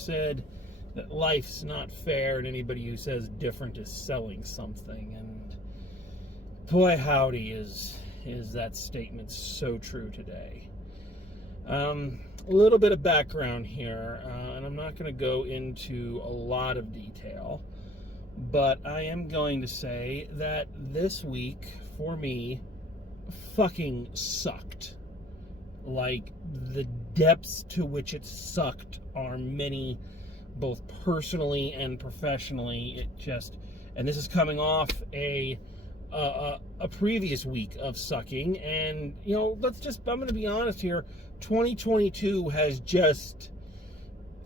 said that life's not fair, and anybody who says different is selling something. And boy, howdy, is that statement so true today. A little bit of background here, and I'm not going to go into a lot of detail, but I am going to say that this week, for me, fucking sucked. Like, the depths to which it sucked are many, both personally and professionally. It just, and this is coming off a previous week of sucking, and, you know, I'm going to be honest here, 2022 has just,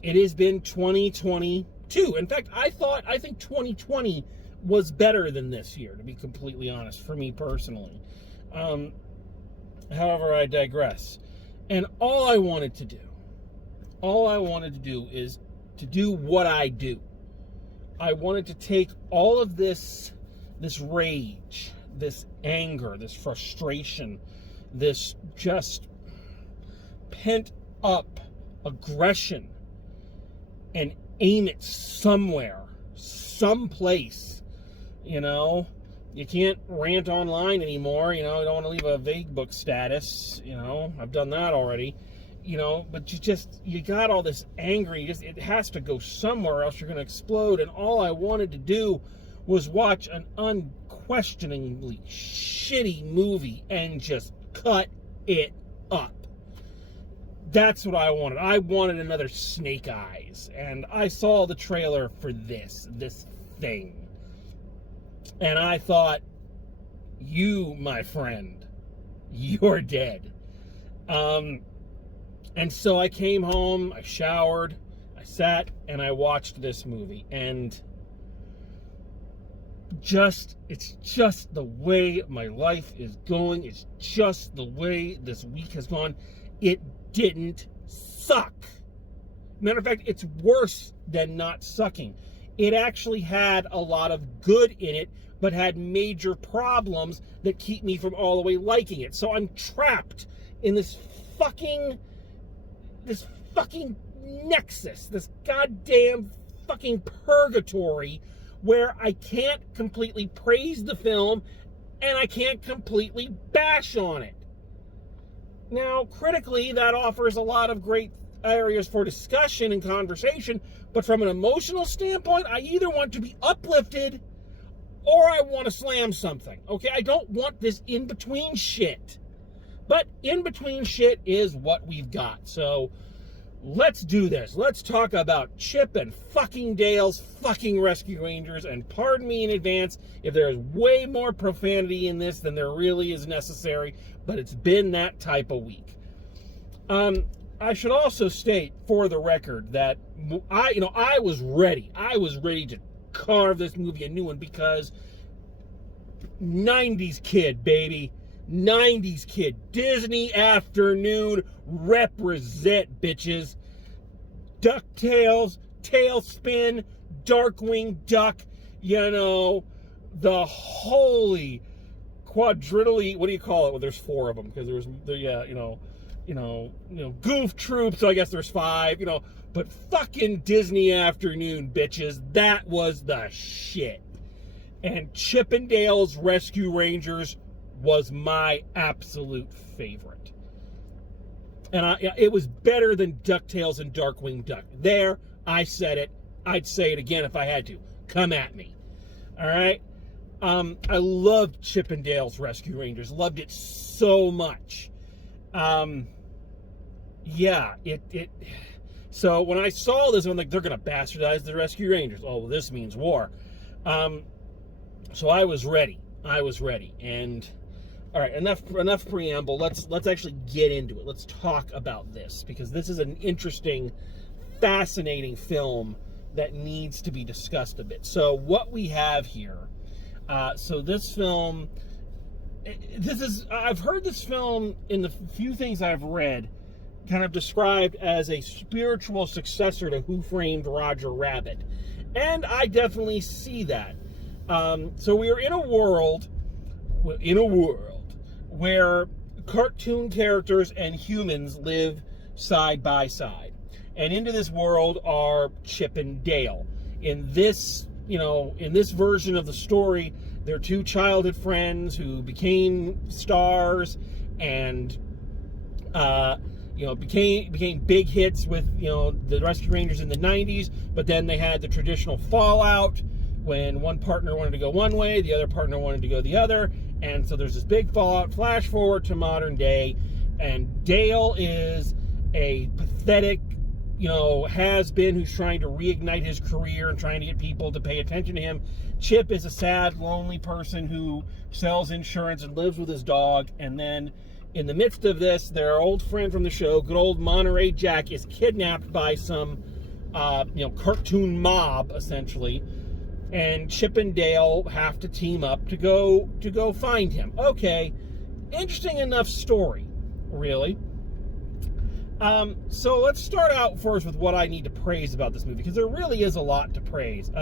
it has been 2022. In fact, I think 2020 was better than this year, to be completely honest, for me personally. However, I digress. And all I wanted to do is to do what I do. I wanted to take all of this rage, this anger, this frustration, this just pent up aggression, and aim it somewhere, someplace. You know, you can't rant online anymore. You know, you don't want to leave a vague book status. You know, I've done that already. You know, but you got all this anger. It has to go somewhere, else you're going to explode. And all I wanted to do was watch an unquestioningly shitty movie and just cut it up. That's what I wanted. I wanted another Snake Eyes. And I saw the trailer for this thing. And I thought, you, my friend, you're dead. And so I came home, I showered, I sat, and I watched this movie. And it's just the way my life is going. It's just the way this week has gone. It didn't suck. Matter of fact, it's worse than not sucking. It actually had a lot of good in it, but had major problems that keep me from all the way liking it. So I'm trapped in this fucking nexus, this goddamn fucking purgatory, where I can't completely praise the film and I can't completely bash on it. Now, critically, that offers a lot of great areas for discussion and conversation, but from an emotional standpoint, I either want to be uplifted or I want to slam something. Okay, I don't want this in-between shit. But in-between shit is what we've got. So let's do this. Let's talk about Chip and fucking Dale's fucking Rescue Rangers. And pardon me in advance if there's way more profanity in this than there really is necessary, but it's been that type of week. I should also state, for the record, that I was ready. I was ready to carve this movie a new one, because 90s kid, baby. 90s kid. Disney afternoon, represent, bitches. DuckTales, Tailspin, Darkwing Duck, you know, the holy quadrillion, what do you call it? Well, there's 4 of them, because there's Goof Troop, so I guess there's 5, you know, but fucking Disney afternoon, bitches, that was the shit. And Chip and Dale's Rescue Rangers was my absolute favorite. And it was better than DuckTales and Darkwing Duck. There, I said it. I'd say it again if I had to. Come at me. All right? I loved Chip and Dale's Rescue Rangers. Loved it so much. So when I saw this, I'm like, they're going to bastardize the Rescue Rangers. Oh, well, this means war. So I was ready. And all right, enough preamble. Let's actually get into it. Let's talk about this, because this is an interesting, fascinating film that needs to be discussed a bit. So what we have here, so this film, I've heard this film in the few things I've read kind of described as a spiritual successor to Who Framed Roger Rabbit. And I definitely see that. So we are in a world where cartoon characters and humans live side by side. and into this world are Chip and Dale. In this, in this version of the story, they're two childhood friends who became stars and became big hits with the Rescue Rangers in the 90s, but then they had the traditional fallout when one partner wanted to go one way, the other partner wanted to go the other, and so there's this big fallout. Flash forward to modern day, and Dale is a pathetic has-been who's trying to reignite his career and trying to get people to pay attention to him. Chip is a sad, lonely person who sells insurance and lives with his dog, and then in the midst of this, their old friend from the show, good old Monterey Jack, is kidnapped by some cartoon mob, essentially, and Chip and Dale have to team up to go find him. Okay, interesting enough story, really. So let's start out first with what I need to praise about this movie, because there really is a lot to praise.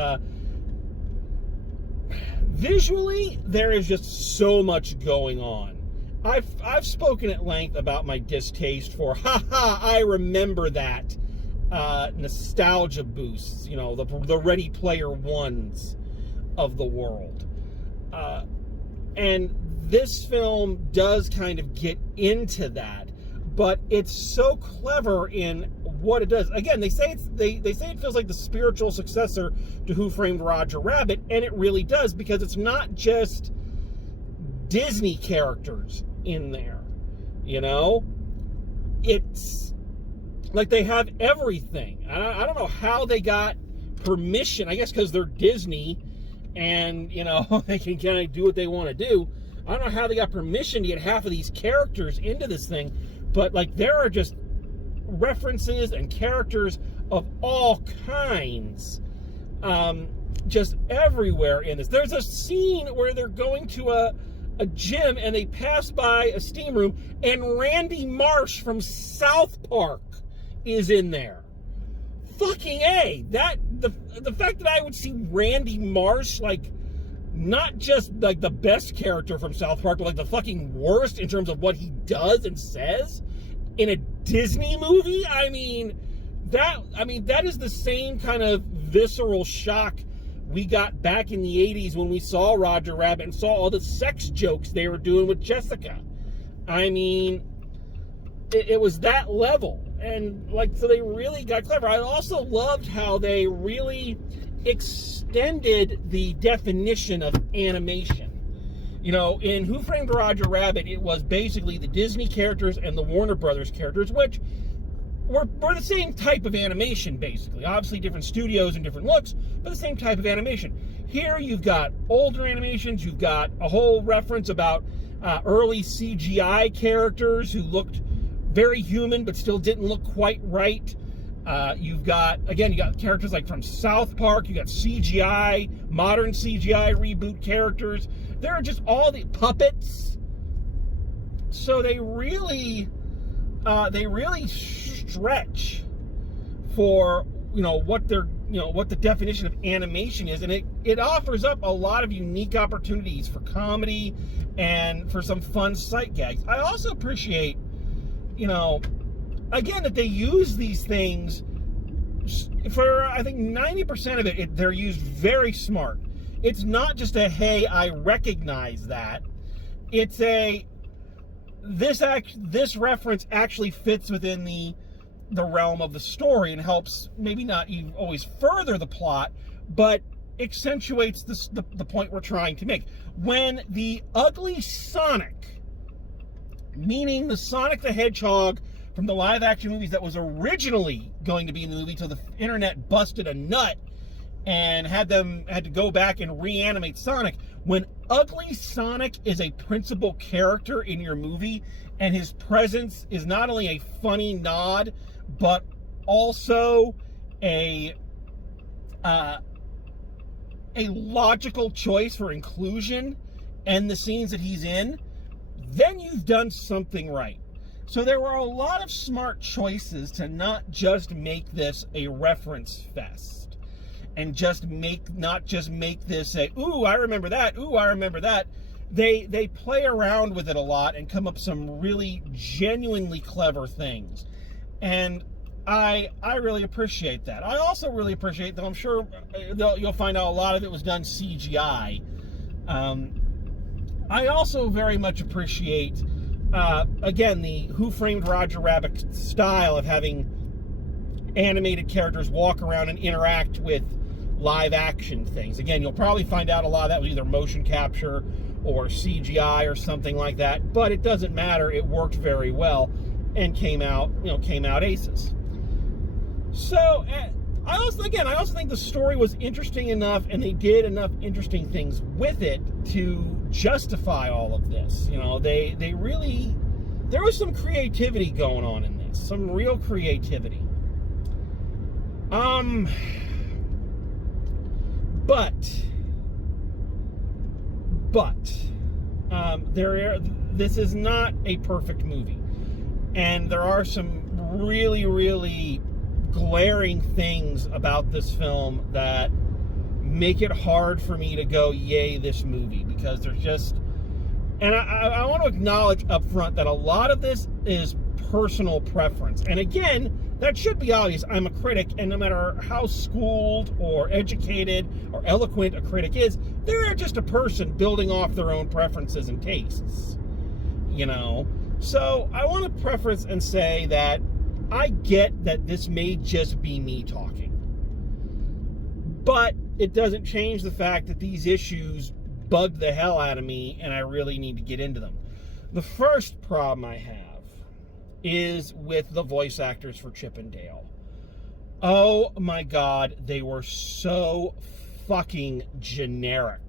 Visually, there is just so much going on. I've spoken at length about my distaste for, I remember that, nostalgia boosts, the Ready Player Ones of the world. And this film does kind of get into that, but it's so clever in what it does. Again, they say it feels like the spiritual successor to Who Framed Roger Rabbit, and it really does, because it's not just Disney characters in there, it's like they have everything. I don't know how they got permission. I guess because they're Disney and they can kind of do what they want to do. I don't know how they got permission to get half of these characters into this thing, but like there are just references and characters of all kinds just everywhere in this. There's a scene where they're going to a gym and they pass by a steam room and Randy Marsh from South Park is in there. Fucking A. The fact that I would see Randy Marsh, like, not just like the best character from South Park, but like the fucking worst in terms of what he does and says in a Disney movie. That is the same kind of visceral shock we got back in the 80s when we saw Roger Rabbit and saw all the sex jokes they were doing with Jessica. It was that level. And so they really got clever. I also loved how they really extended the definition of animation. In Who Framed Roger Rabbit, it was basically the Disney characters and the Warner Brothers characters, which were the same type of animation, basically. Obviously different studios and different looks, but the same type of animation. Here you've got older animations, you've got a whole reference about early CGI characters who looked very human but still didn't look quite right. You got characters like from South Park, you got CGI, modern CGI reboot characters. There are just all the puppets. So they really stretch for what the definition of animation is, and it offers up a lot of unique opportunities for comedy and for some fun sight gags. I also appreciate again that they use these things for, I think 90% of it they're used very smart. It's not just a, hey, I recognize that. It's a, this reference actually fits within the realm of the story and helps maybe not even always further the plot, but accentuates the point we're trying to make. When the ugly Sonic, meaning the Sonic the Hedgehog from the live action movies that was originally going to be in the movie till the internet busted a nut and had to go back and reanimate Sonic. When ugly Sonic is a principal character in your movie and his presence is not only a funny nod but also a logical choice for inclusion and the scenes that he's in, then you've done something right. So there were a lot of smart choices to not just make this a reference fest and not just make this a, ooh, I remember that, ooh, I remember that. They play around with it a lot and come up with some really genuinely clever things. And I really appreciate that. I also really appreciate, though I'm sure you'll find out a lot of it was done CGI. I also very much appreciate, again, the Who Framed Roger Rabbit style of having animated characters walk around and interact with live action things. Again, you'll probably find out a lot of that was either motion capture or CGI or something like that, but it doesn't matter. It worked very well and came out aces. So I also think the story was interesting enough, and they did enough interesting things with it to justify all of this. They really, there was some creativity going on in this, some real creativity. This is not a perfect movie, and there are some really, really glaring things about this film that make it hard for me to go yay this movie, because there's just, and I want to acknowledge up front that a lot of this is personal preference. And again, that should be obvious. I'm a critic, and no matter how schooled or educated or eloquent a critic is, they're just a person building off their own preferences and tastes. So I want to preface and say that I get that this may just be me talking, but it doesn't change the fact that these issues bug the hell out of me, and I really need to get into them. The first problem I have is with the voice actors for Chip and Dale. Oh my God, they were so fucking generic.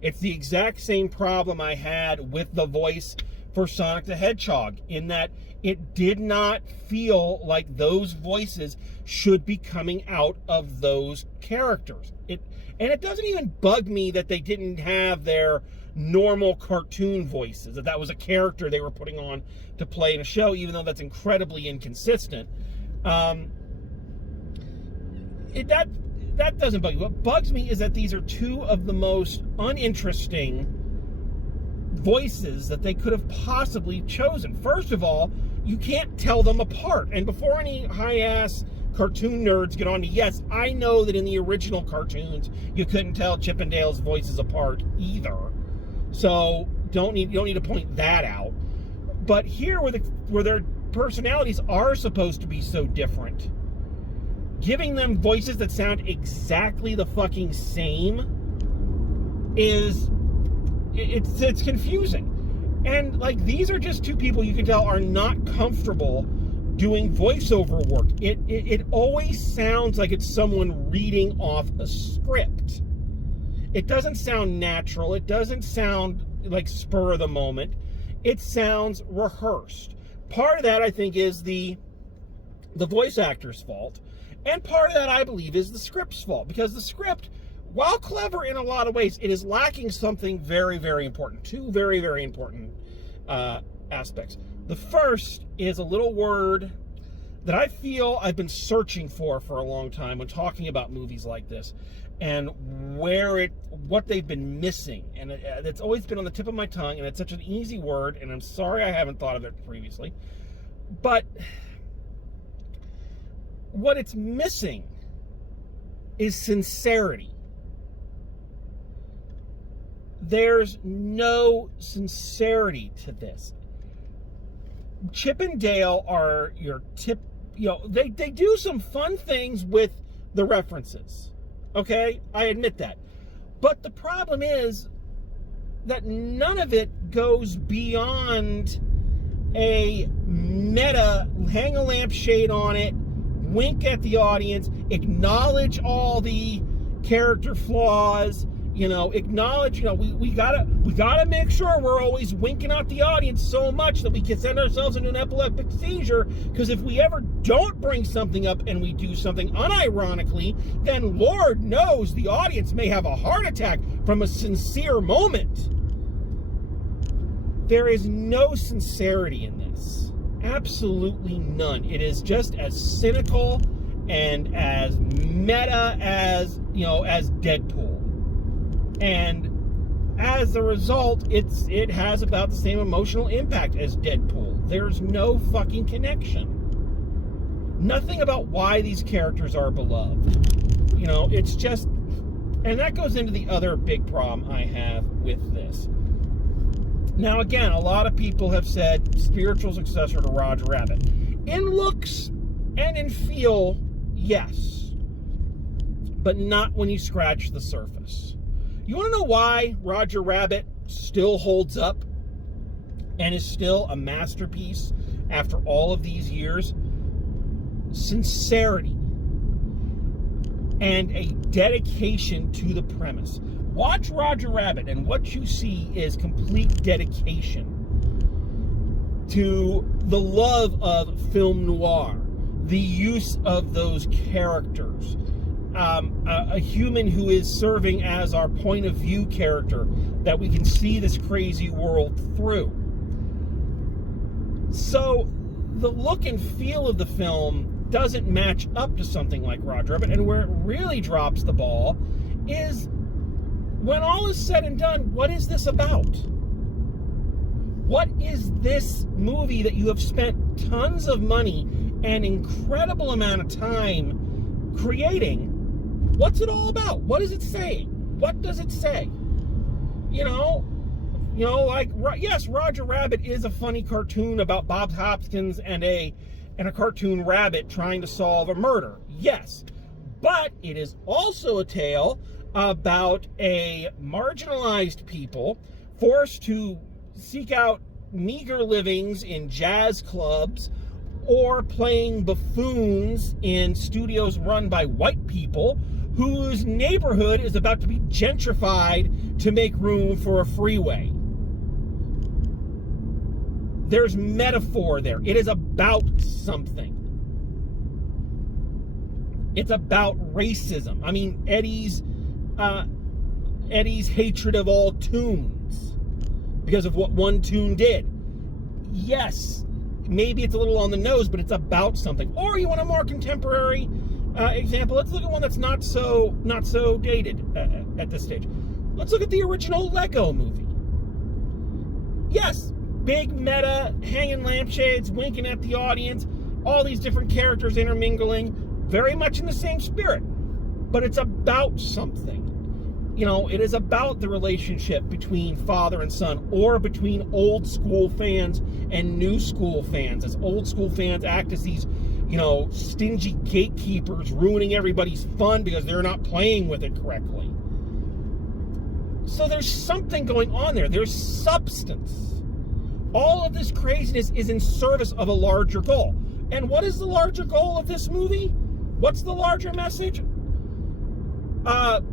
It's the exact same problem I had with the voice for Sonic the Hedgehog, in that it did not feel like those voices should be coming out of those characters. And it doesn't even bug me that they didn't have their normal cartoon voices, that was a character they were putting on to play in a show, even though that's incredibly inconsistent. That doesn't bug me. What bugs me is that these are two of the most uninteresting voices that they could have possibly chosen. First of all, you can't tell them apart. And before any high-ass cartoon nerds get on to, yes, I know that in the original cartoons you couldn't tell Chip and Dale's voices apart either. So you don't need to point that out. But here, where their personalities are supposed to be so different, giving them voices that sound exactly the fucking same it's confusing. And these are just two people you can tell are not comfortable doing voiceover work. It always sounds like it's someone reading off a script. It doesn't sound natural. It doesn't sound like spur of the moment. It sounds rehearsed. Part of that, I think, is the voice actor's fault. And part of that, I believe, is the script's fault. Because the script, while clever in a lot of ways, it is lacking something very, very important. Two very, very important aspects. The first is a little word that I feel I've been searching for a long time when talking about movies like this, and what they've been missing. And it's always been on the tip of my tongue, and it's such an easy word, and I'm sorry I haven't thought of it previously. But what it's missing is sincerity. There's no sincerity to this. Chip and Dale are your they do some fun things with the references. Okay? I admit that. But the problem is that none of it goes beyond a meta, hang a lampshade on it, wink at the audience, acknowledge all the character flaws, acknowledge, we gotta make sure we're always winking at the audience so much that we can send ourselves into an epileptic seizure, because if we ever don't bring something up and we do something unironically, then Lord knows the audience may have a heart attack from a sincere moment. There is no sincerity in this. Absolutely none. It is just as cynical and as meta as Deadpool. And as a result, it has about the same emotional impact as Deadpool. There's no fucking connection. Nothing about why these characters are beloved. You know, it's just, and that goes into the other big problem I have with this. Now, again, a lot of people have said spiritual successor to Roger Rabbit. In looks and in feel, yes. But not when you scratch the surface. You want to know why Roger Rabbit still holds up and is still a masterpiece after all of these years? Sincerity and a dedication to the premise. Watch Roger Rabbit, and what you see is complete dedication to the love of film noir, the use of those characters, a human who is serving as our point of view character that we can see this crazy world through. So the look and feel of the film doesn't match up to something like Roger Rabbit, and where it really drops the ball is when all is said and done, what is this about? What is this movie that you have spent tons of money and incredible amount of time creating? What's it all about? What is it saying? What does it say? You know, like, yes, Roger Rabbit is a funny cartoon about Bob Hopkins and a cartoon rabbit trying to solve a murder. Yes, but it is also a tale about a marginalized people forced to seek out meager livings in jazz clubs or playing buffoons in studios run by white people whose neighborhood is about to be gentrified to make room for a freeway. There's metaphor there. It is about something. It's about racism. I mean, Eddie's hatred of all tunes because of what one tune did. Yes, maybe it's a little on the nose, but it's about something. Or you want a more contemporary example? Let's look at one that's not so dated at this stage. Let's look at the original Lego movie. Yes, big meta, hanging lampshades, winking at the audience, all these different characters intermingling, very much in the same spirit. But it's about something. You know, it is about the relationship between father and son, or between old school fans and new school fans, as old school fans act as these, you know, stingy gatekeepers ruining everybody's fun because they're not playing with it correctly. So there's something going on there. There's substance. All of this craziness is in service of a larger goal. And what is the larger goal of this movie? What's the larger message?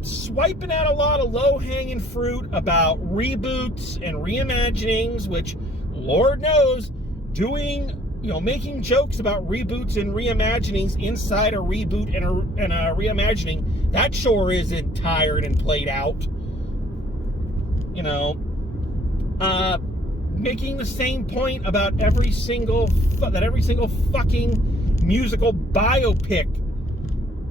Swiping at a lot of low-hanging fruit about reboots and reimaginings, which, Lord knows, making jokes about reboots and reimaginings inside a reboot and a reimagining, that sure isn't tired and played out. You know, making the same point about every single fucking musical biopic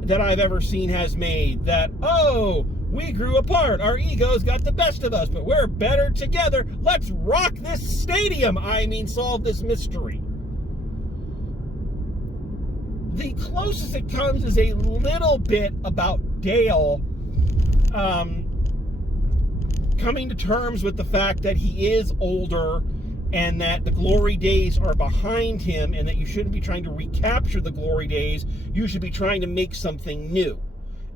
that I've ever seen has made, that, oh, we grew apart, our egos got the best of us, but we're better together, let's rock this stadium, solve this mystery. The closest it comes is a little bit about Dale coming to terms with the fact that he is older and that the glory days are behind him, and that you shouldn't be trying to recapture the glory days. You should be trying to make something new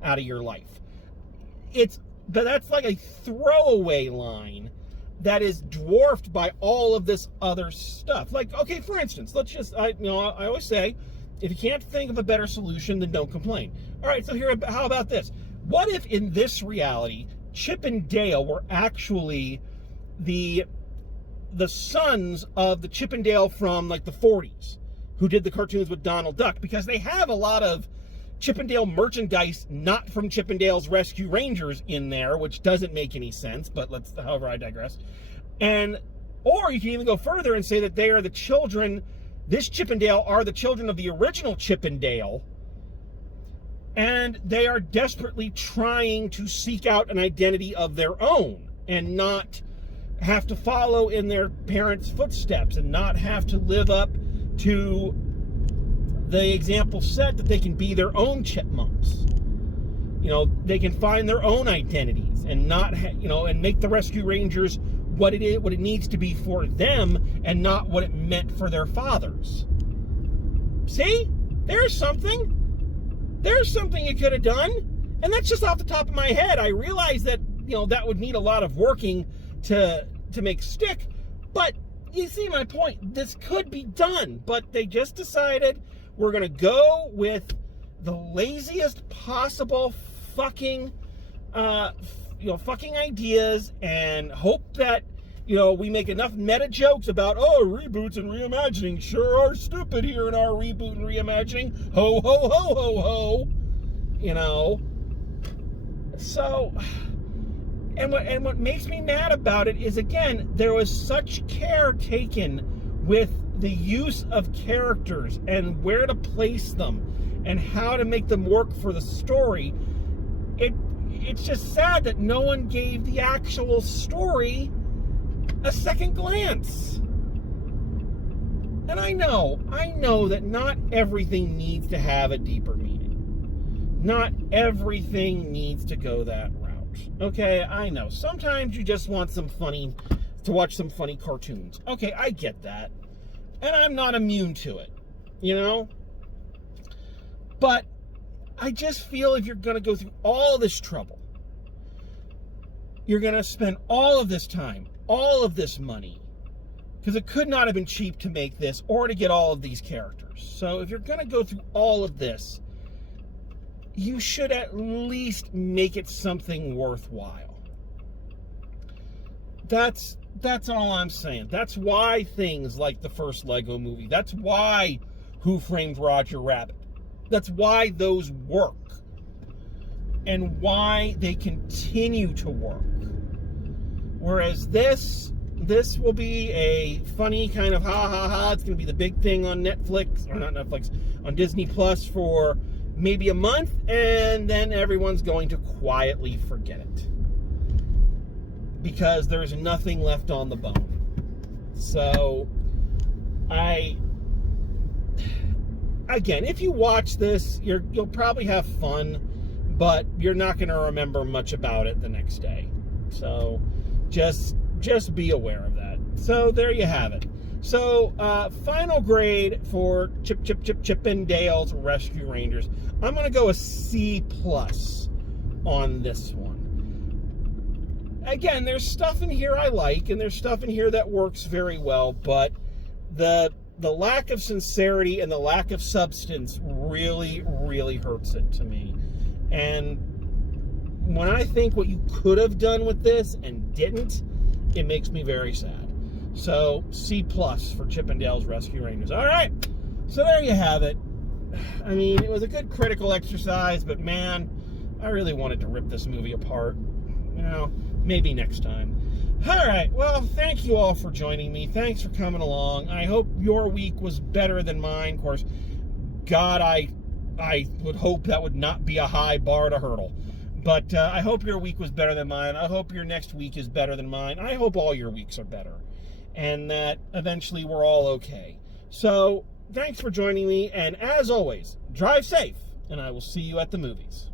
out of your life. But that's like a throwaway line that is dwarfed by all of this other stuff. Like, okay, for instance, I always say, if you can't think of a better solution, then don't complain. All right, so how about this? What if in this reality, Chip and Dale were actually the sons of the Chip and Dale from like the 40s, who did the cartoons with Donald Duck, because they have a lot of Chip and Dale merchandise not from Chip and Dale's Rescue Rangers in there, which doesn't make any sense, but however, I digress. Or you can even go further and say that they are the children, this Chip and Dale are the children of the original Chip and Dale, and they are desperately trying to seek out an identity of their own and not have to follow in their parents' footsteps and not have to live up to the example set that they can be their own chipmunks. You know, they can find their own identities and not, and make the Rescue Rangers what it needs to be for them and not what it meant for their fathers. See? There's something. There's something you could have done. And that's just off the top of my head. I realize that, that would need a lot of working to make stick. But you see my point. This could be done. But they just decided we're going to go with the laziest possible fucking ideas and hope that, we make enough meta jokes about, reboots and reimagining sure are stupid here in our reboot and reimagining. Ho, ho, ho, ho, ho. So, and what makes me mad about it is, again, there was such care taken with the use of characters and where to place them and how to make them work for the story. It's just sad that no one gave the actual story a second glance. And I know that not everything needs to have a deeper meaning. Not everything needs to go that route. Okay, I know. Sometimes you just want to watch some funny cartoons. Okay, I get that. And I'm not immune to it, But I just feel if you're going to go through all this trouble, you're going to spend all of this time, all of this money, because it could not have been cheap to make this or to get all of these characters. So if you're going to go through all of this, you should at least make it something worthwhile. That's all I'm saying. That's why things like the first Lego movie, that's why Who Framed Roger Rabbit, that's why those work and why they continue to work. Whereas this will be a funny kind of ha. It's going to be the big thing on Netflix, or not Netflix, on Disney Plus for maybe a month, and then everyone's going to quietly forget it. Because there's nothing left on the bone. So, again, if you watch this, you'll probably have fun, but you're not going to remember much about it the next day. So, just be aware of that. So, there you have it. So, final grade for Chip and Dale's Rescue Rangers. I'm going to go a C+ on this one. Again, there's stuff in here I like, and there's stuff in here that works very well, but the lack of sincerity and the lack of substance really, really hurts it to me. And when I think what you could have done with this and didn't, it makes me very sad. So, C+ for Chip and Dale's Rescue Rangers. All right, so there you have it. I mean, it was a good critical exercise, but man, I really wanted to rip this movie apart. Maybe next time. All right, well, thank you all for joining me. Thanks for coming along. I hope your week was better than mine. Of course, God, I would hope that would not be a high bar to hurdle. But I hope your week was better than mine. I hope your next week is better than mine. I hope all your weeks are better. And that eventually we're all okay. So, thanks for joining me. And as always, drive safe. And I will see you at the movies.